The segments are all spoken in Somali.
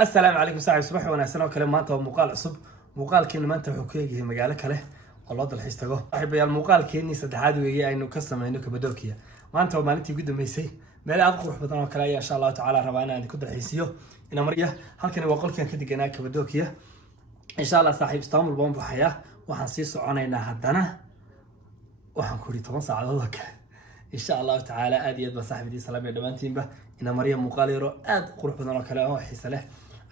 السلام عليكم صاحب صباح وناسنا وكلام maanta waa muuqaal cusub muuqaalkeena maanta wuxuu ku eegyahay magaalo kale oo loo dalxiis tago saaxiibayaal muuqaalkeeni saddexaad weeye aynu ka sameeyno Kabadokiya maanta waa maalintii ugu dambeysay meel aad qurux badan oo kale ayaa insha Allah taala rabaa inaan ku dalxiisiyo ina mariya halkani waa qolkan ka deganaa Kabadokiya insha Allah saaxiib Istanbul baan baxaya waxaan sii soconaynaa haddana waxaan ku ri 10 saacadood oo kale insha Allah taala aad iyo aad ba saaxiibadii salaamay dhamaantiinba ina mariya muuqaal yaro aad qurux badan oo kale oo xiiso leh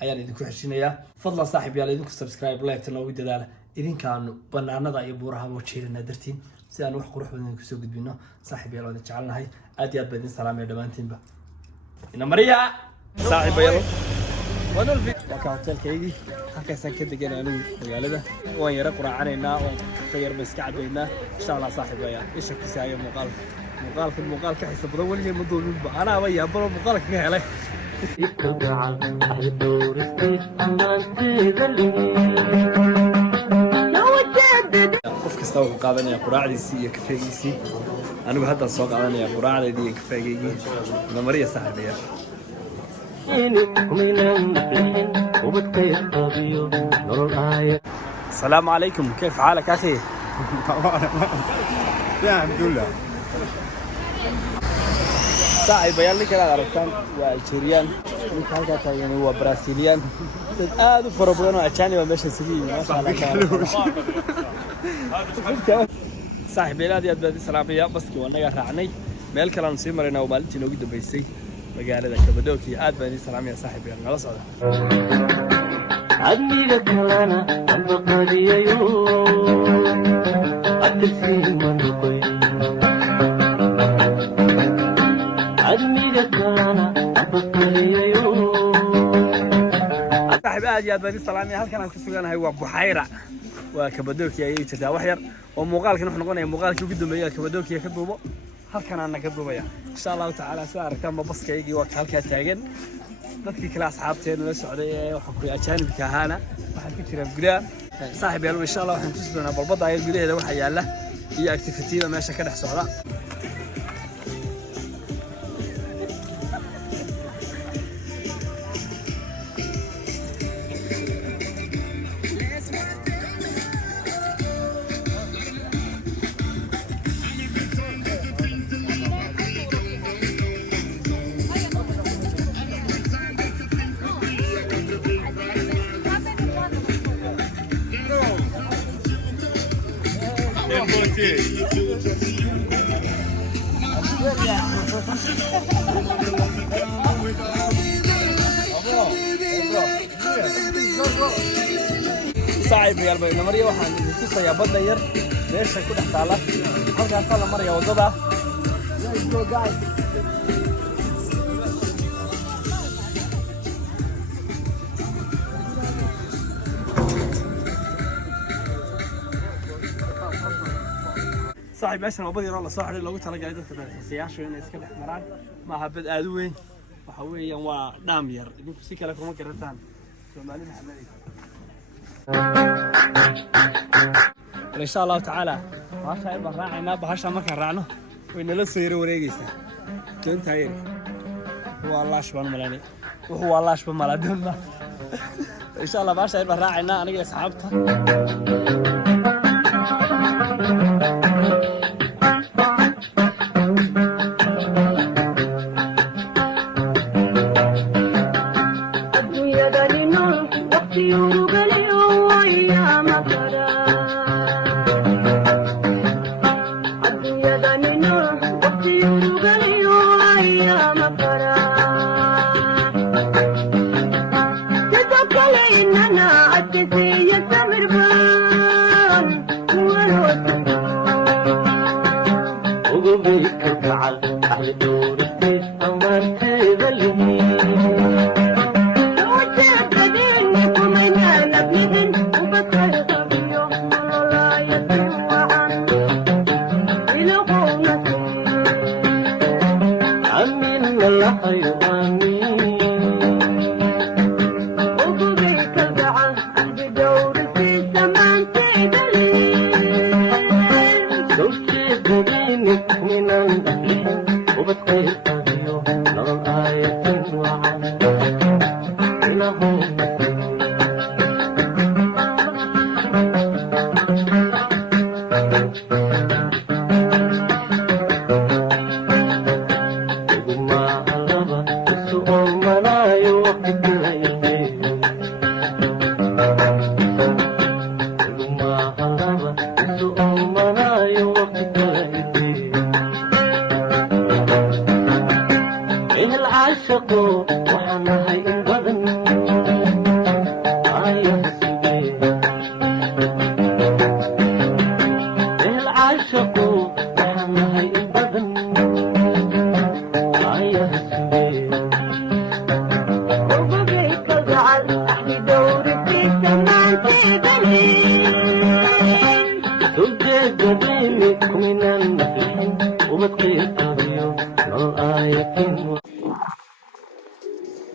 ayaan idinku xishinayaa fadlan saaxiib yaal idinku subscribe like tan loogu dadaala idinkaan banaanada iyo buuraha oo jeelina dartiin si aan wax qurux badan ku soo gudbino saaxiib yaal wada jecelnahay aad iyo aad baan idin salaamay dhamaantiinba ina mariya saaxiib yaal wadal fi waka hotelkeygii halkaasaan ka deganaa anigu magaalada waan yara quraacaneynaa oo khayr ma iska cadeynaa insha Allah saaxiib yaal isha ku saayo muuqaal ka xiiso badan waligeed ma doonba anaa way yaabaro muuqaalka ka helay qof kasta wuxuu qaadanayaa quraacdiisii iyo kafeegiisii anigu hadda soo qaadanayaa quraacdeedii iyo kafeegeygii ina mariya saaxiibayaal السلام عليكم كيف حالك أخي؟ الحمد لله صاحب يالله كذا عرفتان والشريان كذا كذا هو برازيليان هذا فربنا عشاني وماشي سوي ما شاء الله صاحب يالله أدي سلامية بس كي وانا قاعد مال كلام سيمرنا ومالتي نوجد بيسي مقالة كبدوكي أدي سلامية صاحب يالله خلاص هذا عدني لك أنا أبقى لي يوم أتسين من رقي عدني لك أنا أبقى لي يوم صاحب أدي سلامية هل كان كسوغانا هو بحيرة وكبدوكي أي تداوحير ومقالك نحن نقول مقالك يقدم لي كبدوكي كدوبه هل كان أنا كدوبه إن شاء الله تعالى سعر كان ببص يجي وقت هل كان تاجن dadkii kala asxaabteena la socday ee waxa ku ajaanibka ahaana waxa ku jira gudaha saaxiib yaal insha Allah waxaan tusi doonaa balbada ay gudaheeda waxa yaala iyo activity-da meesha ka dhex socda صعب يا ربي نمرية واحد نتصل يا بدنا ير ليش كل حتى هذا طلع مرة وضبع صاحب عشان وبدي يروح لصاحب اللي قلت لك قاعد سياشة إنه يسكن حمران ما حبيت أدوين وحوي يوم دامير يمكن سكة لكم كرتان سومالي محمدي إن شاء الله تعالى باشا يبغى راعينا باشا ما كان راعنه وإنه لسه يروي ريجيسه كنت هاي والله شبان ملاني وهو الله شبان ملادنا إن شاء الله باشا يبغى راعينا أنا جالس أصحابته إننا أتسي يستمر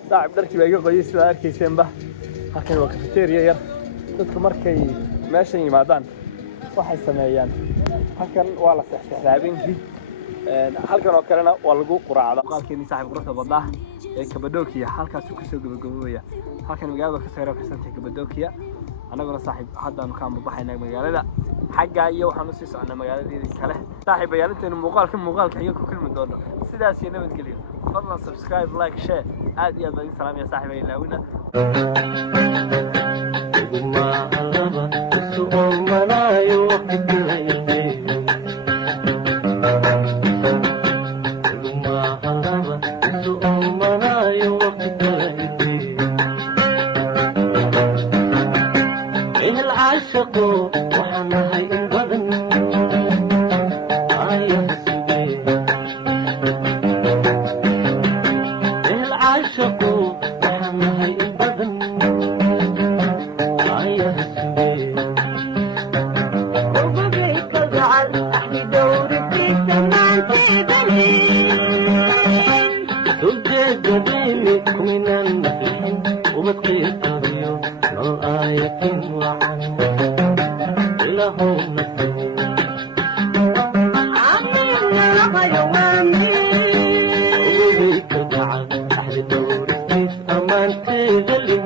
صاحب دركي بقى قوي سida arkaysanba halkan waa cafeteria yar dadka markay meeshan yimaadaan waxay sameeyaan halkan waa la saxsaxdaa habeenkii halkan oo kalena waa lagu quraacdaa qaalkeeni saaxiib quruxda badaa ee Kabadokiya halkaas ku soo gabagabooya halkan magaalada ka soo reebsantay Kabadokiya anaguna saaxiib haddaan ka baxaynaa magaalada xagga iyo waxaan u sii soconaa magaaladeedii kale saaxiib ayaalinteenu muuqaalka iyaga ku kulmi doono sidaas iyo nabadgelyo fadlan subscribe like share aad iyo aad baan salaam ya saaxiib ay laawina أمان تغلي